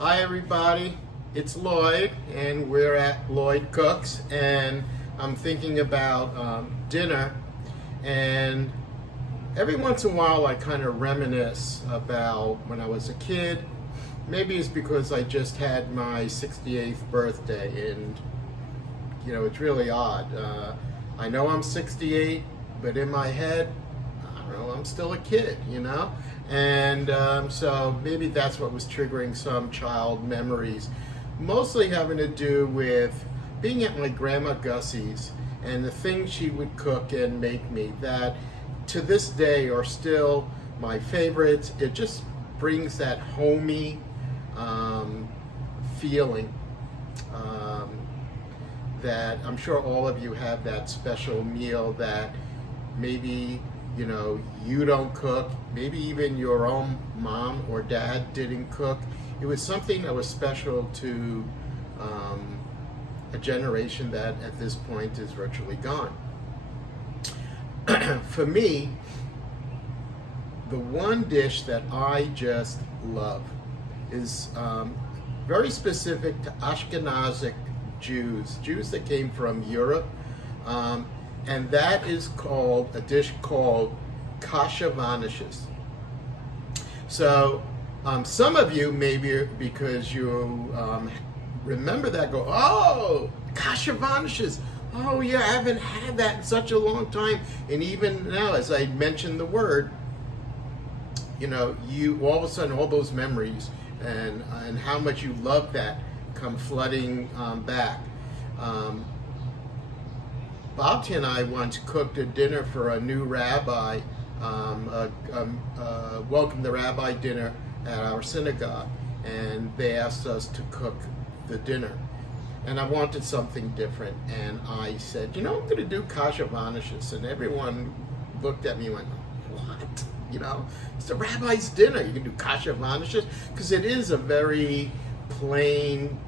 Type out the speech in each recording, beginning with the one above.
Hi everybody, it's Lloyd and we're at Lloyd Cooks and I'm thinking about dinner, and every once in a while I kind of reminisce about when I was a kid. Maybe it's because I just had my 68th birthday and it's really odd. I know I'm 68, but in my head, I don't know, I'm still a kid, And so maybe that's what was triggering some child memories, mostly having to do with being at my grandma Gussie's and the things she would cook and make me that to this day are still my favorites. It just brings that homey feeling that I'm sure all of you have that special meal that maybe you don't cook, maybe even your own mom or dad didn't cook. It was something that was special to a generation that at this point is virtually gone. For me, the one dish that I just love is very specific to Ashkenazic Jews that came from Europe. And that is called a dish called Kasha Varnishkes. So some of you, maybe because you remember that, go, oh, Kasha Varnishkes. Oh yeah, I haven't had that in such a long time. And even now, as I mentioned the word, you all of a sudden all those memories and how much you love that come flooding back. Bobty and I once cooked a dinner for a new rabbi, welcome the rabbi dinner at our synagogue, and they asked us to cook the dinner. And I wanted something different, and I said, I'm going to do Kasha Varnishkes, and everyone looked at me and went, what? It's the rabbi's dinner. You can do Kasha Varnishkes? Because it is a very plain,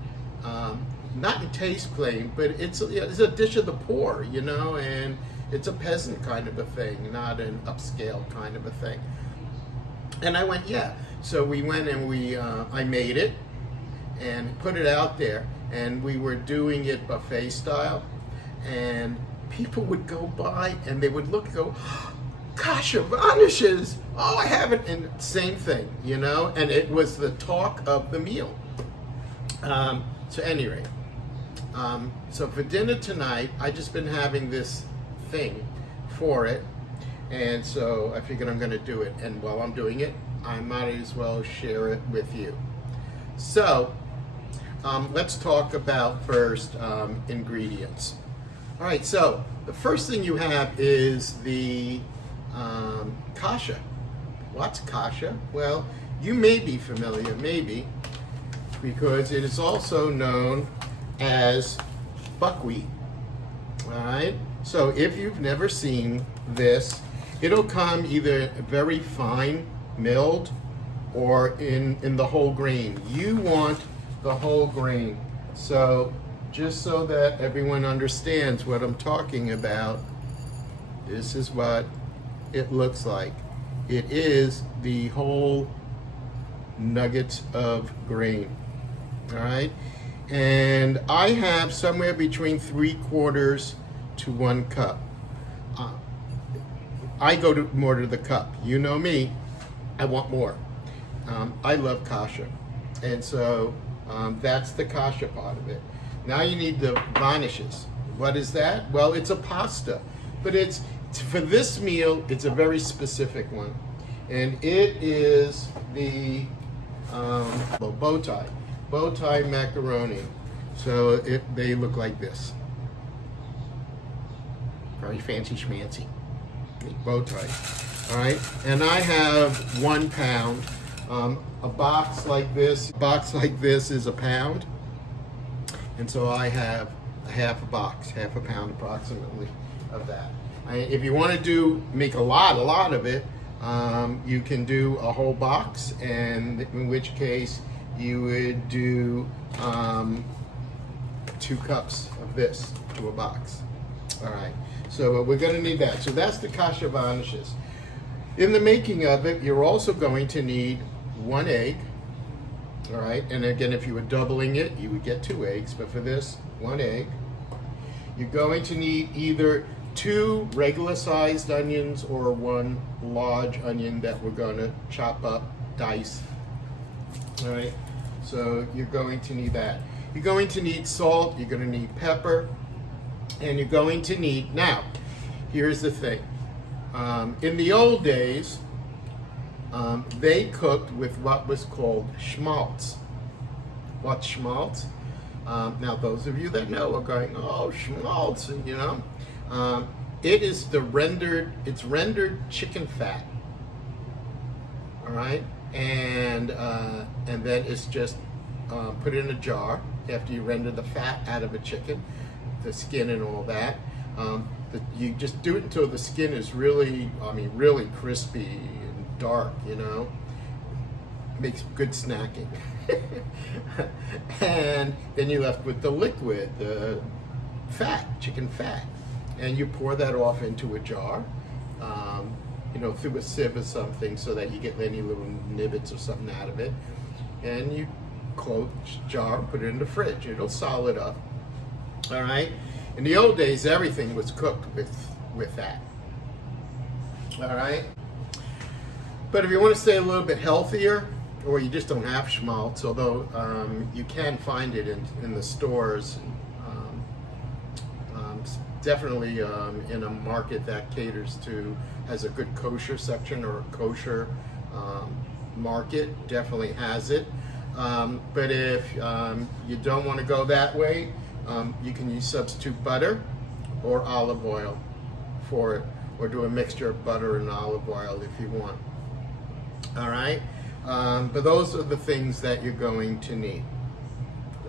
not in taste plain, but it's a dish of the poor, and it's a peasant kind of a thing, not an upscale kind of a thing. And I went, yeah. So we went and I made it and put it out there, and we were doing it buffet style, and people would go by and they would look and go, Kasha Varnishkes, oh, I have it, and same thing, and it was the talk of the meal. So anyway, so for dinner tonight, I just been having this thing for it, and so I figured I'm going to do it, and while I'm doing it, I might as well share it with you. So let's talk about first ingredients. All right, so the first thing you have is the kasha. What's kasha? Well, you may be familiar, maybe, because it is also known as buckwheat. All right, so if you've never seen this, it'll come either very fine milled or in the whole grain. You want the whole grain. So just so that everyone understands what I'm talking about, this is what it looks like. It is the whole nuggets of grain. All right, and I have somewhere between 3/4 to 1 cup. I go more to the cup. You know me, I want more. I love kasha, and so that's the kasha part of it. Now you need the varnishes. What is that? Well, it's a pasta, but it's for this meal. It's a very specific one, and it is the bow tie macaroni. So they look like this, very fancy schmancy bow tie. All right, and I have 1 pound. A box like this is a pound, and so I have half a pound approximately of that. If you want to make a lot of it, you can do a whole box, and in which case you would do 2 cups of this to a box. All right, so we're going to need that. So that's the Kasha Varnishkes. In the making of it, you're also going to need 1 egg, All right, and again, if you were doubling it, you would get 2 eggs, but for this, 1 egg. You're going to need either 2 regular sized onions or 1 large onion that we're going to chop up, dice. All right, so you're going to need that. You're going to need salt, you're going to need pepper, and you're going to need, now, here's the thing. In the old days, they cooked with what was called schmaltz. What's schmaltz? Now, those of you that know are going, oh, schmaltz, and you know. It is it's rendered chicken fat. All right, and then it's just put in a jar after you render the fat out of a chicken, the skin and all that. You just do it until the skin is really, really crispy and dark, you know. Makes good snacking. And then you're left with the liquid, the fat, chicken fat. And you pour that off into a jar, through a sieve or something so that you get any little nibbits or something out of it. And you close the jar, put it in the fridge. It'll solid up. All right? In the old days, everything was cooked with that. All right? But if you want to stay a little bit healthier, or you just don't have schmaltz, although you can find it in the stores, definitely in a market that has a good kosher section, or a kosher market definitely has it. But if you don't want to go that way, you can substitute butter or olive oil for it, or do a mixture of butter and olive oil if you want. All right, but those are the things that you're going to need.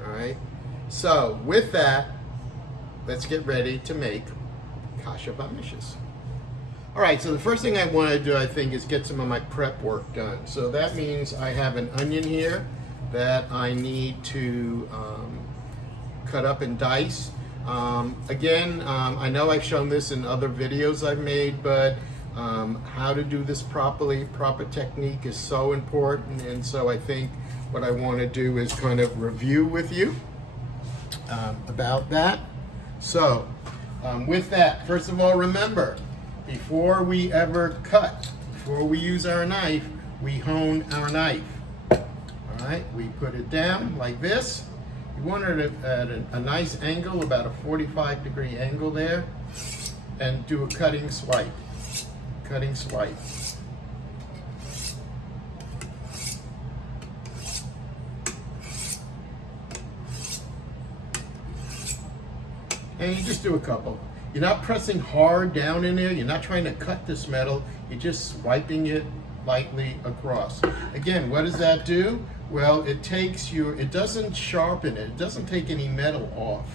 All right, so with that, let's get ready to make Kasha Varnishkes. All right, so the first thing I want to do, I think, is get some of my prep work done. So that means I have an onion here that I need to cut up and dice. Again, I know I've shown this in other videos I've made, but how to do this properly, proper technique is so important. And so I think what I want to do is kind of review with you about that. So with that, first of all, remember, before we ever cut, before we use our knife, we hone our knife. All right, we put it down like this. You want it at a nice angle, about a 45-degree angle there, and do a cutting swipe. Cutting swipe. And you just do a couple. You're not pressing hard down in there. You're not trying to cut this metal. You're just swiping it lightly across. Again, what does that do? Well, it doesn't sharpen it. It doesn't take any metal off.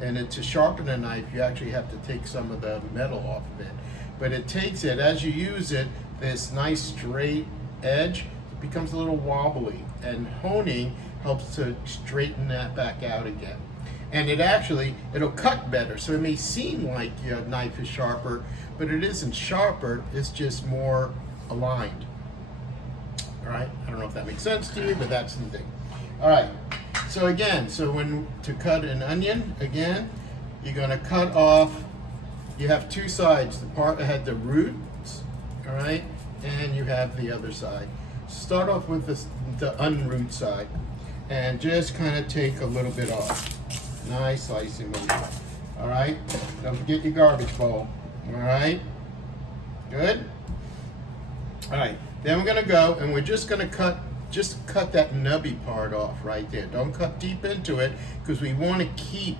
And to sharpen a knife, you actually have to take some of the metal off of it. But it takes it, as you use it, this nice straight edge becomes a little wobbly. And honing helps to straighten that back out again. And it'll cut better. So it may seem like your knife is sharper, but it isn't sharper, it's just more aligned. All right, I don't know if that makes sense to you, but that's the thing. All right, so again, to cut an onion, again, you're gonna cut off, you have 2 sides, the part that had the roots, all right, and you have the other side. Start off with the unroot side, and just kind of take a little bit off. Nice slicing motion. All right, don't forget your garbage bowl. All right, good. All right, then we're gonna go and we're just gonna cut that nubby part off right there. Don't cut deep into it, because we want to keep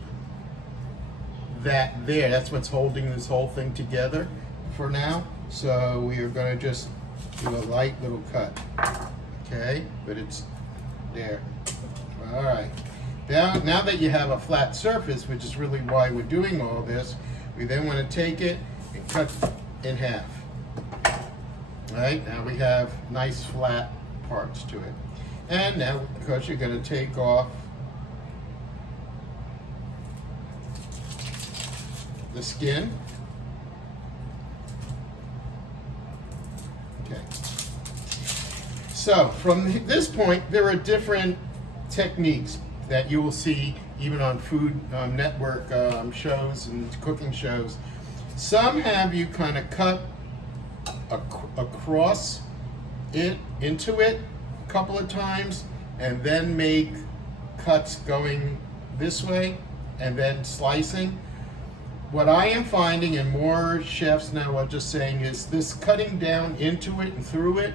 that there. That's what's holding this whole thing together for now. So we are gonna just do a light little cut. Okay, but it's there. All right. Now that you have a flat surface, which is really why we're doing all this, we then want to take it and cut in half. All right, now we have nice flat parts to it. And now, because you're going to take off the skin. Okay. So from this point, there are different techniques that you will see even on Food Network shows and cooking shows. Some have you kind of cut across it, into it a couple of times, and then make cuts going this way and then slicing. What I am finding, and more chefs now are just saying, is this cutting down into it and through it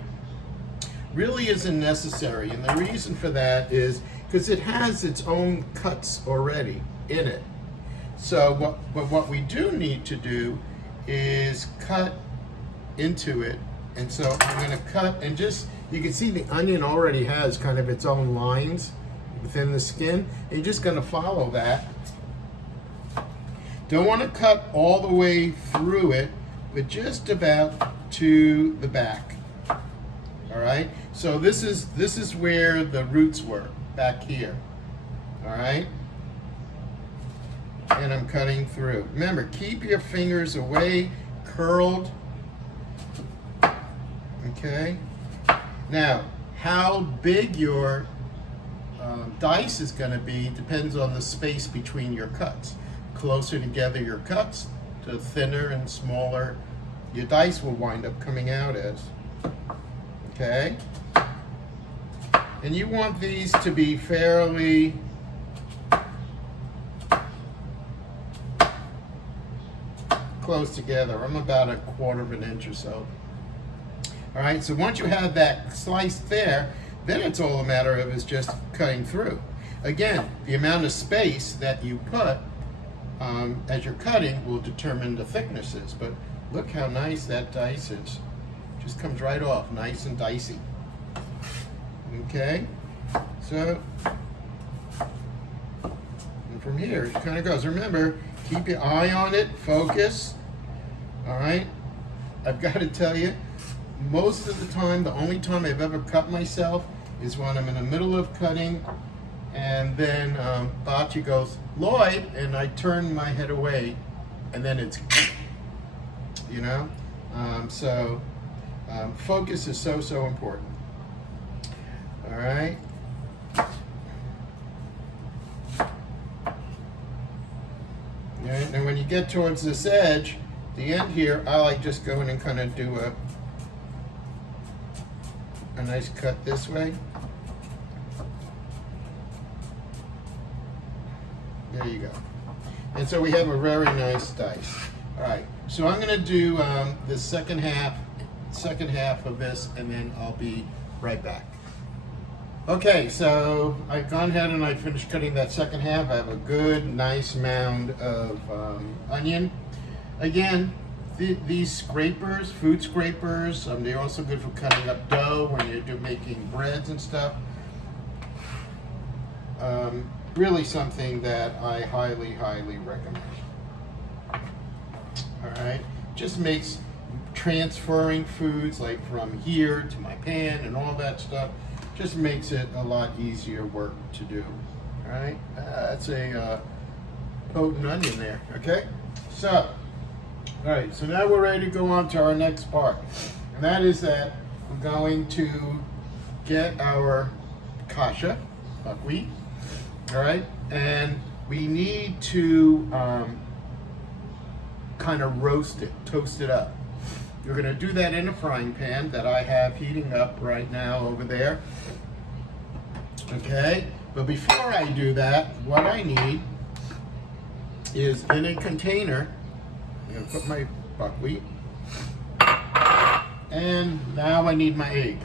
really isn't necessary. And the reason for that is because it has its own cuts already in it. So what we do need to do is cut into it. And so I'm going to cut, and just, you can see the onion already has kind of its own lines within the skin. And you're just going to follow that. Don't want to cut all the way through it, but just about to the back. All right. So this is where the roots were, back here. All right. And I'm cutting through. Remember, keep your fingers away, curled. Okay. Now, how big your dice is going to be depends on the space between your cuts. Closer together your cuts, to thinner and smaller your dice will wind up coming out as. Okay? And you want these to be fairly close together. I'm about 1/4 inch or so. All right, so once you have that sliced there, then it's all a matter of is just cutting through. Again, the amount of space that you put as you're cutting will determine the thicknesses, but look how nice that dice is. Just comes right off, nice and dicey. Okay, so and from here it kind of goes. Remember, keep your eye on it, focus. All right, I've got to tell you, most of the time, the only time I've ever cut myself is when I'm in the middle of cutting, and then Bachi goes, "Lloyd," and I turn my head away, and then it's, you know, focus is so important. All right. And when you get towards this edge, the end here, I like just go in and kind of do a nice cut this way. There you go. And so we have a very nice dice. All right, so I'm going to do the second half of this, and then I'll be right back. Okay, so I've gone ahead and I finished cutting that second half. I have a good, nice mound of onion. Again, these scrapers, food scrapers, they're also good for cutting up dough when you're making breads and stuff. Really something that I highly recommend. All right, just makes transferring foods like from here to my pan and all that stuff, just makes it a lot easier work to do. All right, that's a potent onion there. Okay, so all right, so now we're ready to go on to our next part, and that is that we're going to get our kasha, buckwheat. All right, and we need to kind of roast it, toast it up. You're going to do that in a frying pan that I have heating up right now over there. Okay, but before I do that, what I need is in a container, I'm going to put my buckwheat, and now I need my egg.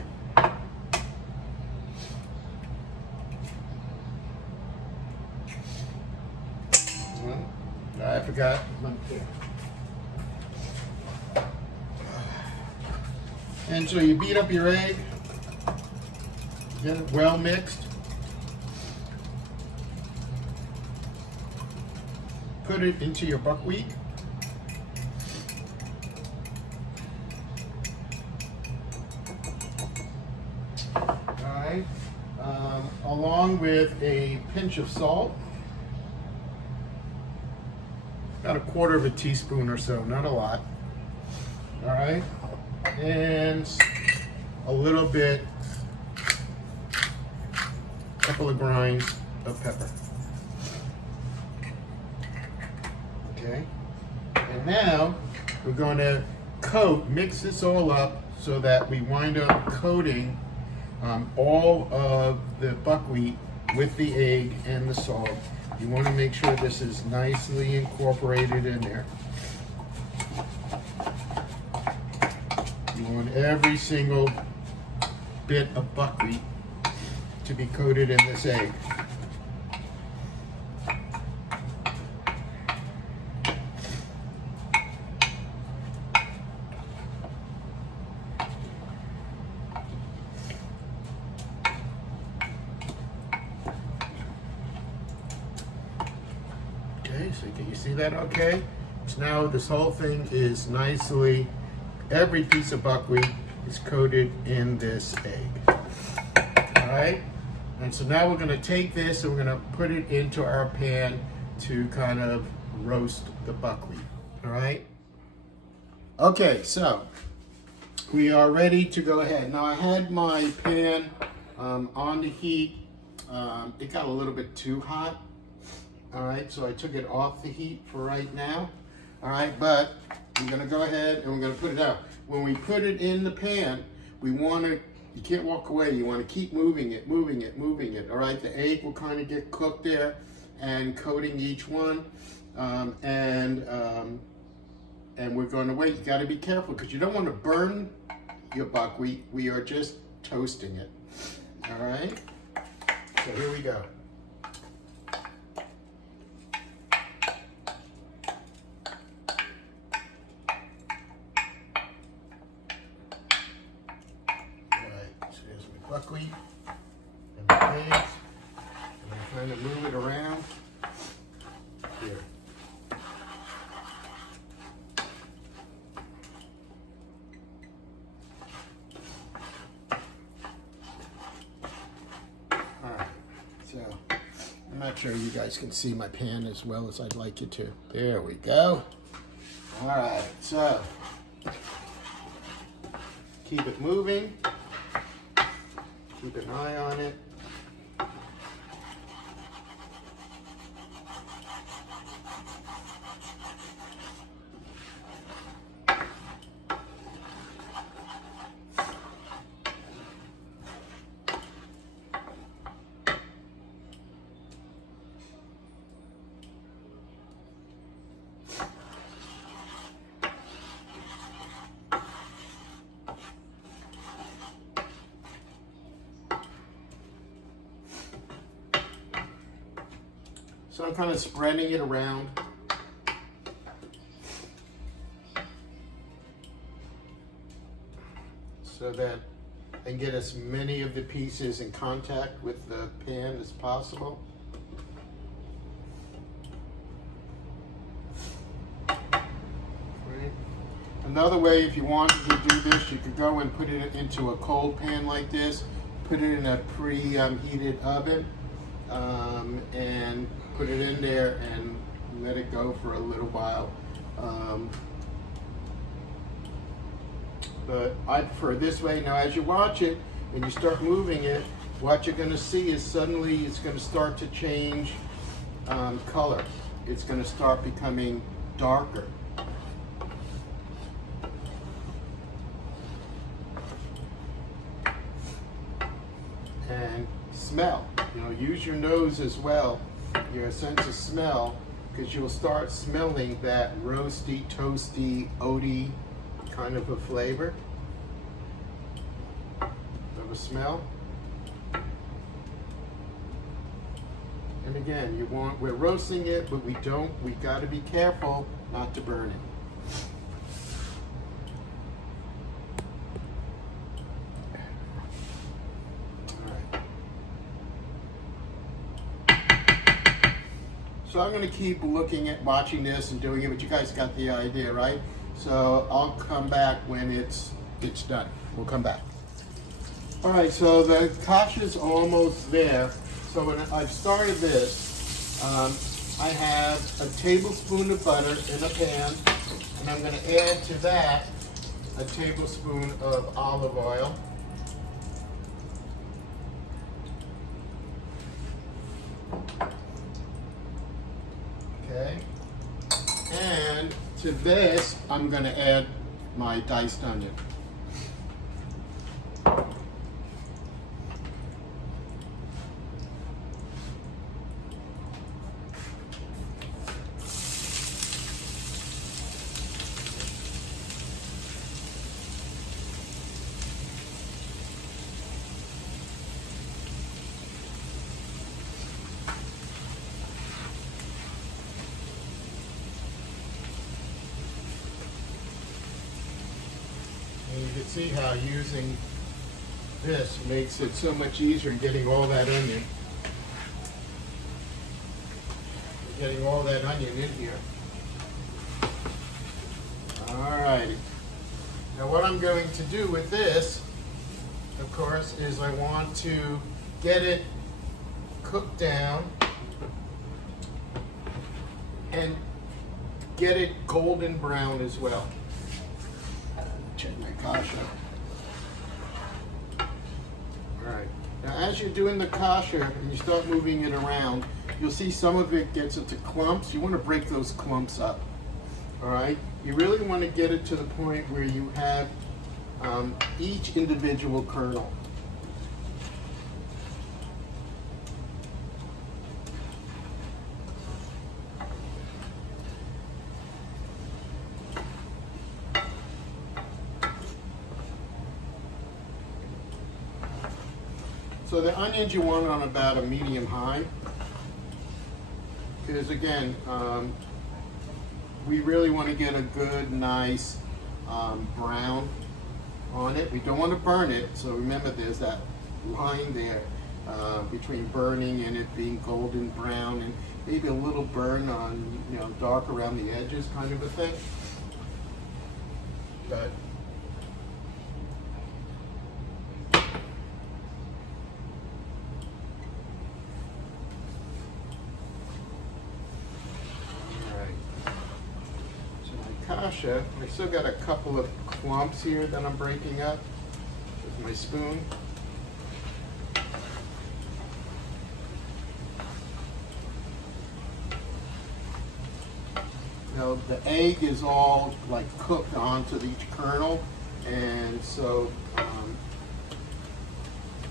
I forgot. And so you beat up your egg, get it well mixed, put it into your buckwheat, all right, along with a pinch of salt. About 1/4 teaspoon or so, not a lot. All right, and a little bit couple of grinds of pepper. Okay, and now we're going to mix this all up so that we wind up coating all of the buckwheat with the egg and the salt. You want to make sure this is nicely incorporated in there. You want every single bit of buckwheat to be coated in this egg. Okay, so can you see that okay? So now this whole thing is nicely, every piece of buckwheat is coated in this egg. All right, and so now we're going to take this and we're going to put it into our pan to kind of roast the buckwheat. All right. Okay, so we are ready to go ahead. Now I had my pan on the heat. It got a little bit too hot. All right, so I took it off the heat for right now. All right, but we're gonna go ahead and we're gonna put it out. When we put it in the pan, we wanna, you can't walk away, you wanna keep moving it, moving it, moving it, all right? The egg will kind of get cooked there and coating each one. And we're gonna wait. You gotta be careful because you don't wanna burn your buckwheat. We are just toasting it, all right? So here we go. Buckwheat and the eggs, and I'm trying to move it around here. Alright, so I'm not sure you guys can see my pan as well as I'd like you to. There we go. Alright, so keep it moving. Keep an eye on it. So I'm kind of spreading it around. So that I can get as many of the pieces in contact with the pan as possible. Right. Another way, if you wanted to do this, you could go and put it into a cold pan like this, put it in a pre-heated oven, and put it in there and let it go for a little while. But I prefer this way. Now as you watch it and you start moving it, what you're going to see is suddenly it's going to start to change color. It's going to start becoming darker. And smell. You know, use your nose as well, your sense of smell, because you'll start smelling that roasty, toasty, oaty kind of a flavor. Of a smell. And again, we're roasting it, but we got to be careful not to burn it. So I'm going to keep watching this and doing it, but you guys got the idea, right? So I'll come back when it's done. We'll come back. All right, so the kasha's almost there. So when I've started this, I have a tablespoon of butter in a pan, and I'm going to add to that a tablespoon of olive oil. Okay. And to this, I'm going to add my diced onion. And you can see how using this makes it so much easier in getting all that onion. Getting all that onion in here. Alrighty. Now what I'm going to do with this, of course, is I want to get it cooked down and get it golden brown as well. Check my kasha. Alright. Now as you're doing the kasha and you start moving it around, you'll see some of it gets into clumps. You want to break those clumps up. Alright? You really want to get it to the point where you have each individual kernel. So the onions you want on about a medium high, because again, we really want to get a good, nice brown on it. We don't want to burn it, so remember there's that line there between burning and it being golden brown, and maybe a little burn on, you know, dark around the edges kind of a thing. But kasha, I still got a couple of clumps here that I'm breaking up with my spoon. Now the egg is all like cooked onto each kernel, and so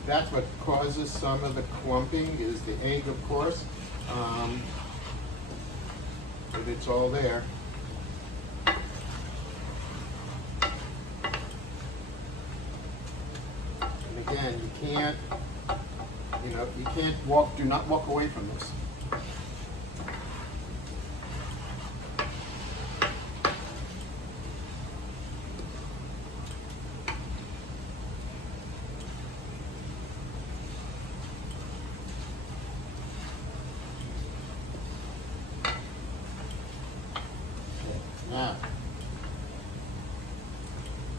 that's what causes some of the clumping is the egg, of course, but it's all there. Again, you can't, you can't walk, do not walk away from this.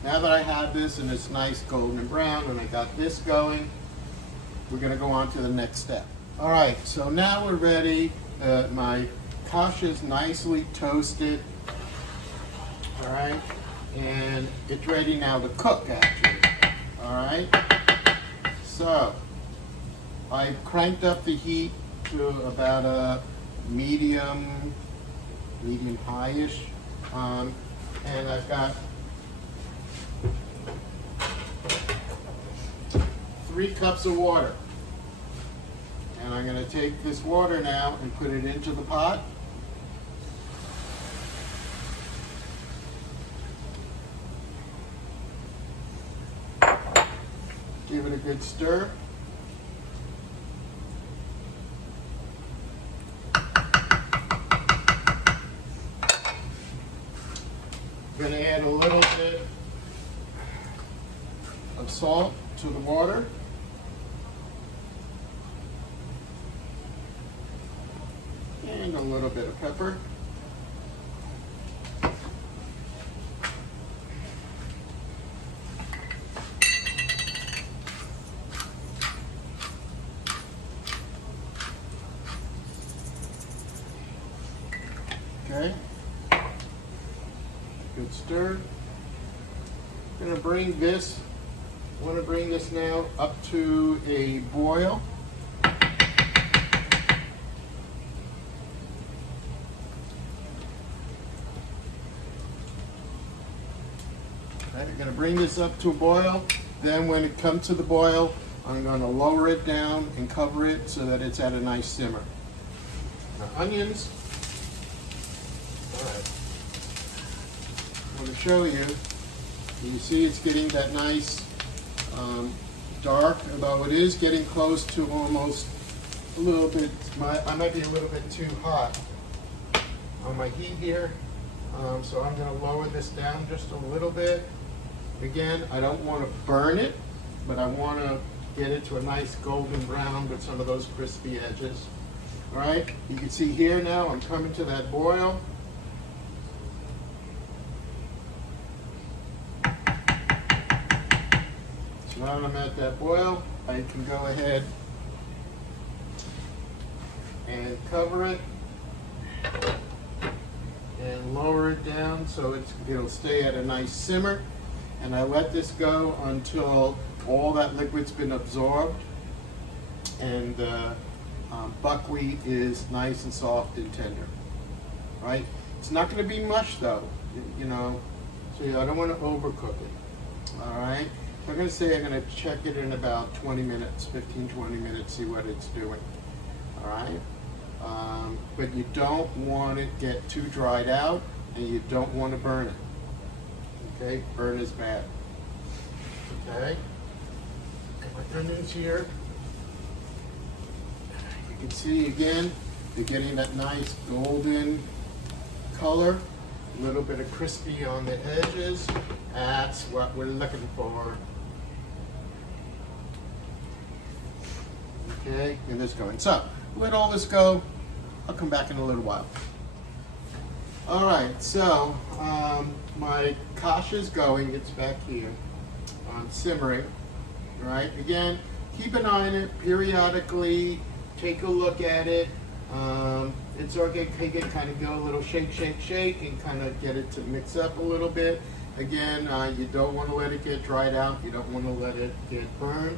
Now that I have this and it's nice golden brown and I got this going, we're going to go on to the next step. All right, so now we're ready. My kasha's nicely toasted. All right, and it's ready now to cook actually. All right, so I've cranked up the heat to about a medium high-ish, and I've got 3 cups of water. And I'm going to take this water now and put it into the pot. Give it a good stir. I'm going to add a little bit of salt to the water. And a little bit of pepper. Okay. Good stir. I'm going to bring this, now up to a boil. bring this up to a boil. Then when it comes to the boil, I'm going to lower it down and cover it so that it's at a nice simmer. Now, onions. All right. I want to show you. You see it's getting that nice dark, although it is getting close to almost a little bit, I might be a little bit too hot on my heat here. So I'm going to lower this down just a little bit. Again, I don't want to burn it, but I want to get it to a nice golden brown with some of those crispy edges. All right, you can see here now I'm coming to that boil. So now I'm at that boil, I can go ahead and cover it and lower it down so it'll stay at a nice simmer. And I let this go until all that liquid's been absorbed and buckwheat is nice and soft and tender, right? It's not going to be mush though, you know, so I don't want to overcook it, all right? I'm going to say I'm going to check it in about 20 minutes, 15, 20 minutes, see what it's doing, all right? But you don't want it get too dried out and you don't want to burn it, okay? Burn is bad, okay? My onions here. You can see again, they're getting that nice golden color, a little bit of crispy on the edges. That's what we're looking for. Okay, and this going. So, let all this go. I'll come back in a little while. All right, so my Kasha's going. It's back here, simmering. All right, again, keep an eye on it periodically. Take a look at it. It's okay to kind of go a little shake, shake, shake, and kind of get it to mix up a little bit. Again, you don't want to let it get dried out. You don't want to let it get burned.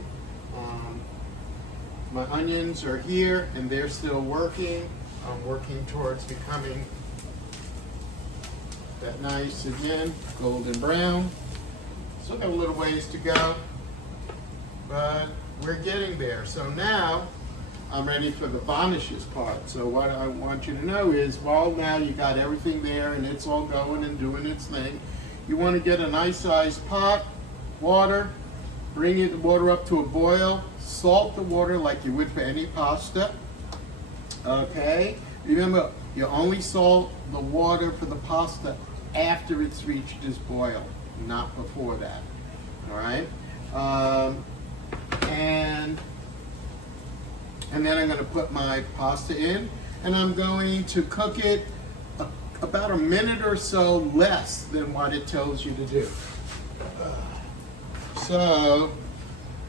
My onions are here, and they're still working. I'm working towards becoming that nice, again, golden brown. Still got a little ways to go, but we're getting there. So now, I'm ready for the Varnishkes part. So what I want you to know is, while now you got everything there and it's all going and doing its thing, you want to get a nice sized pot, water, bring the water up to a boil, salt the water like you would for any pasta. Okay, remember, you only salt the water for the pasta after it's reached its boil, not before that. All right, and then I'm going to put my pasta in, and I'm going to cook it about a minute or so less than what it tells you to do. So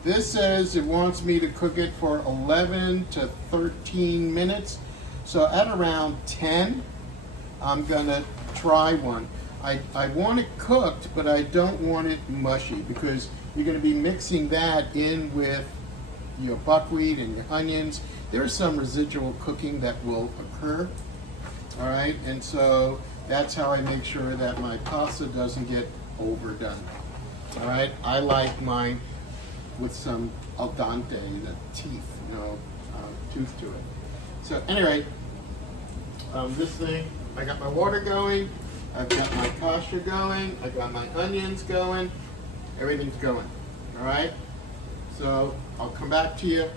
this says it wants me to cook it for 11 to 13 minutes. So at around 10, I'm going to try one. I want it cooked, but I don't want it mushy, because you're going to be mixing that in with your buckwheat and your onions. There's some residual cooking that will occur, all right? And so that's how I make sure that my pasta doesn't get overdone, all right? I like mine with some al dente, the teeth, tooth to it. So anyway, this thing, I got my water going, I've got my Kasha going, I got my onions going, everything's going, all right? So I'll come back to you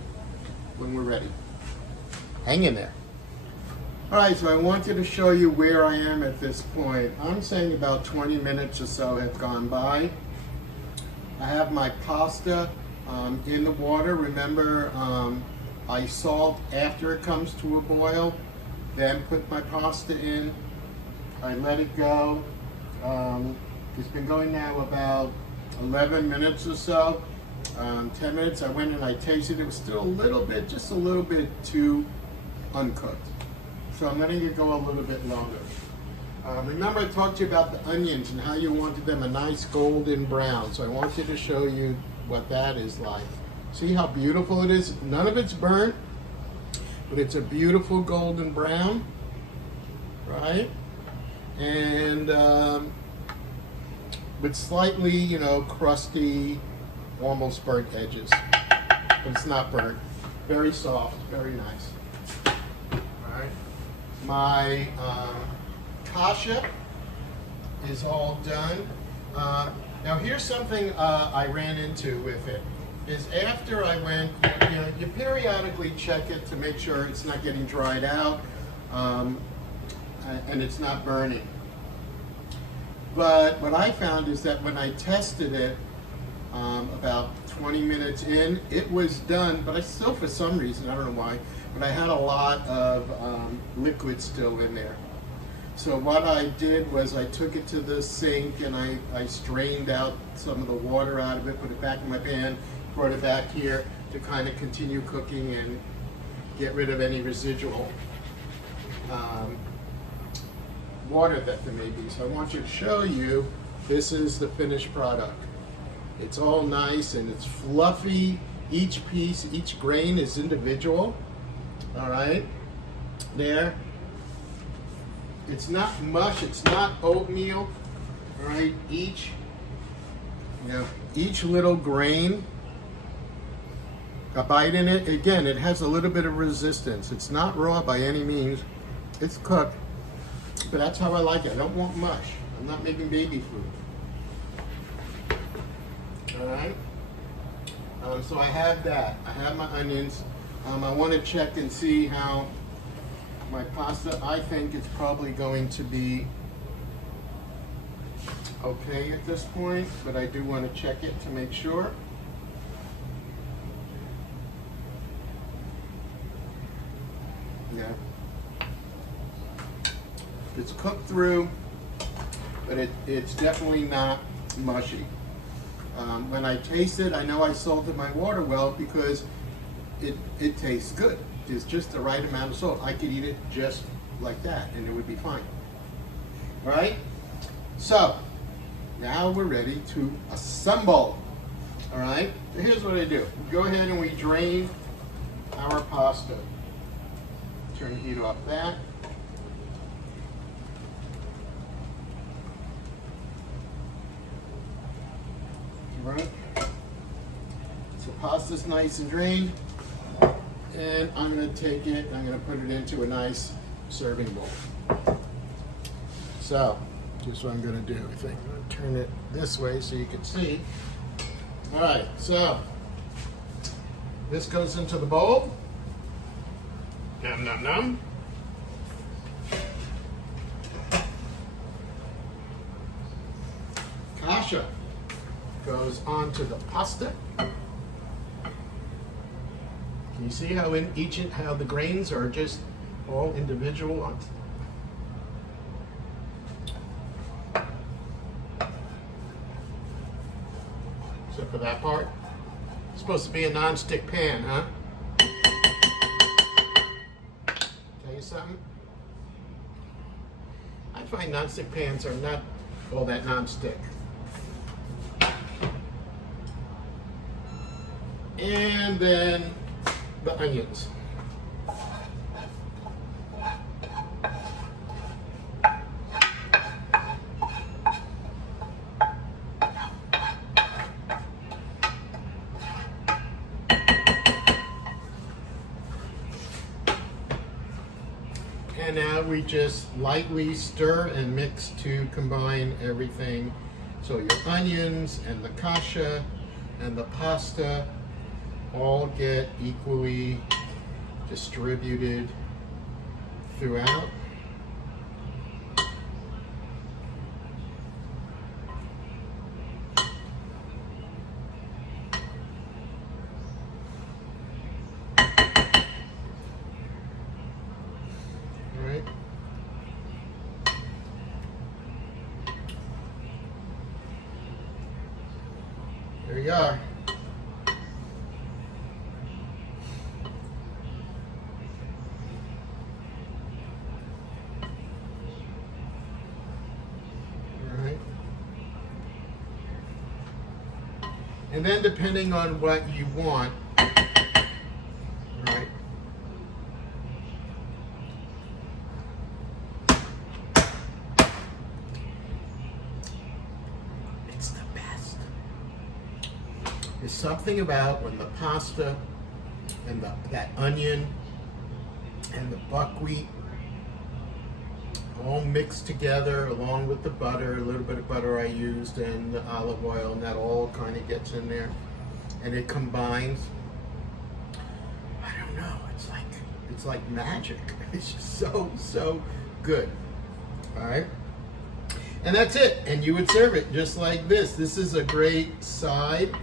when we're ready. Hang in there. All right, so I wanted to show you where I am at this point. I'm saying about 20 minutes or so have gone by. I have my pasta in the water. Remember, I salt after it comes to a boil, then put my pasta in. I let it go. It's been going now about 11 minutes or so. 10 minutes, I went and I tasted it. It was still just a little bit too uncooked. So I'm letting it go a little bit longer. Remember I talked to you about the onions and how you wanted them a nice golden brown. So I wanted to show you what that is like. See how beautiful it is? None of it's burnt, but it's a beautiful golden brown, right? And with slightly, you know, crusty, almost burnt edges. But it's not burnt. Very soft, very nice. All right. My Kasha is all done. Now here's something I ran into with it. Is after I went, you know, you periodically check it to make sure it's not getting dried out and it's not burning. But what I found is that when I tested it about 20 minutes in, it was done, but I still, for some reason, I don't know why, but I had a lot of liquid still in there. So what I did was I took it to the sink and I strained out some of the water out of it, put it back in my pan, brought it back here to kind of continue cooking and get rid of any residual water that there may be. So I want you to show you, this is the finished product. It's all nice and it's fluffy. Each piece, each grain is individual. All right, there. It's not mush, it's not oatmeal. All right, each little grain, a bite in it, again, it has a little bit of resistance. It's not raw by any means. It's cooked. But that's how I like it. I don't want mush. I'm not making baby food. All right. So I have that. I have my onions. I want to check and see how my pasta, I think it's probably going to be okay at this point, but I do want to check it to make sure. Yeah. It's cooked through, but it's definitely not mushy. When I taste it, I know I salted my water well because it tastes good. It's just the right amount of salt. I could eat it just like that and it would be fine. All right? So, now we're ready to assemble. All right? So here's what I do. We go ahead and we drain our pasta. Turn the heat off that. All right? So pasta's nice and drained. And I'm going to take it and I'm going to put it into a nice serving bowl. So, here's what I'm going to do. I think I'm going to turn it this way so you can see. All right, so this goes into the bowl. Nom, nom, nom. Kasha goes onto the pasta. You see how how the grains are just all individual? Except for that part. It's supposed to be a non-stick pan, huh? Tell you something? I find non-stick pans are not all that non-stick. And then the onions. And now we just lightly stir and mix to combine everything. So your onions and the kasha and the pasta all get equally distributed throughout. All right. There you are. And then depending on what you want, right, something about when the pasta and that onion and the buckwheat all mixed together along with the butter, a little bit of butter I used, and the olive oil, and that all kind of gets in there and it combines. I don't know, it's like magic. It's just so good. All right, and that's it, and you would serve it just like this. This is a great side.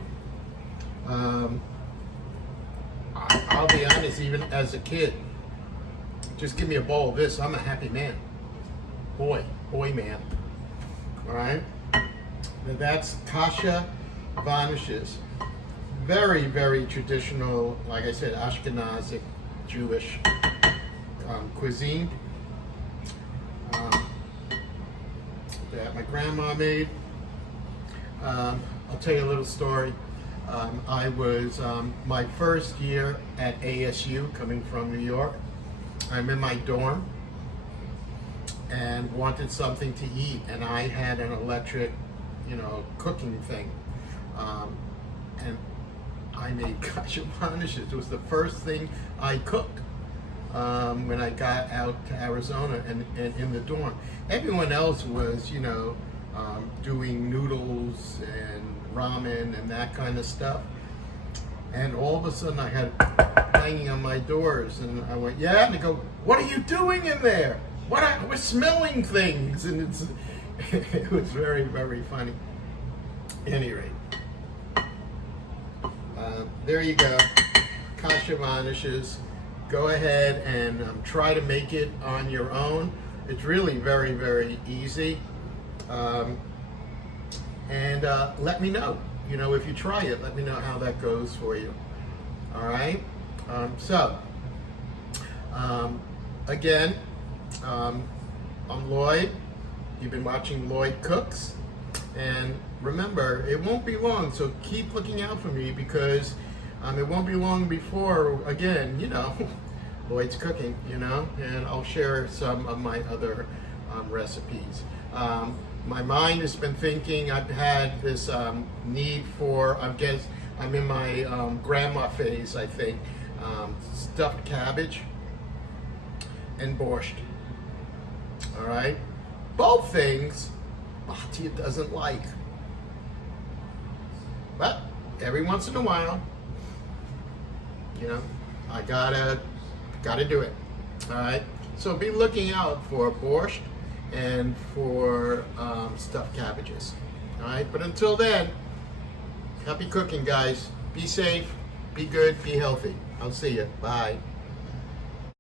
I'll be honest, even as a kid, just give me a bowl of this, I'm a happy man. Boy man. All right, now that's Kasha Varnishkes. Very, very traditional, like I said, Ashkenazic Jewish cuisine that my grandma made. I'll tell you a little story. I was my first year at ASU, coming from New York. I'm in my dorm and wanted something to eat, and I had an electric, cooking thing, and I made Kasha Varnishkes. It was the first thing I cooked when I got out to Arizona and in the dorm. Everyone else was, doing noodles and ramen and that kind of stuff. And all of a sudden I had hanging on my doors, and I went, yeah, and they go, what are you doing in there? We're smelling things, and it was very, very funny. At any rate, there you go, Kasha Varnishkes. Go ahead and try to make it on your own. It's really very, very easy. And let me know. If you try it, let me know how that goes for you. All right. Again, I'm Lloyd. You've been watching Lloyd Cooks, and remember, it won't be long. So keep looking out for me, because it won't be long before, again, Lloyd's cooking, and I'll share some of my other recipes. My mind has been thinking. I've had this need for, I'm in my grandma phase, I think, stuffed cabbage and borscht. All right? Both things Batia doesn't like. But every once in a while, I gotta do it. All right? So be looking out for borscht and for stuffed cabbages. All right? But until then, happy cooking, guys. Be safe, be good, be healthy. I'll see you. Bye.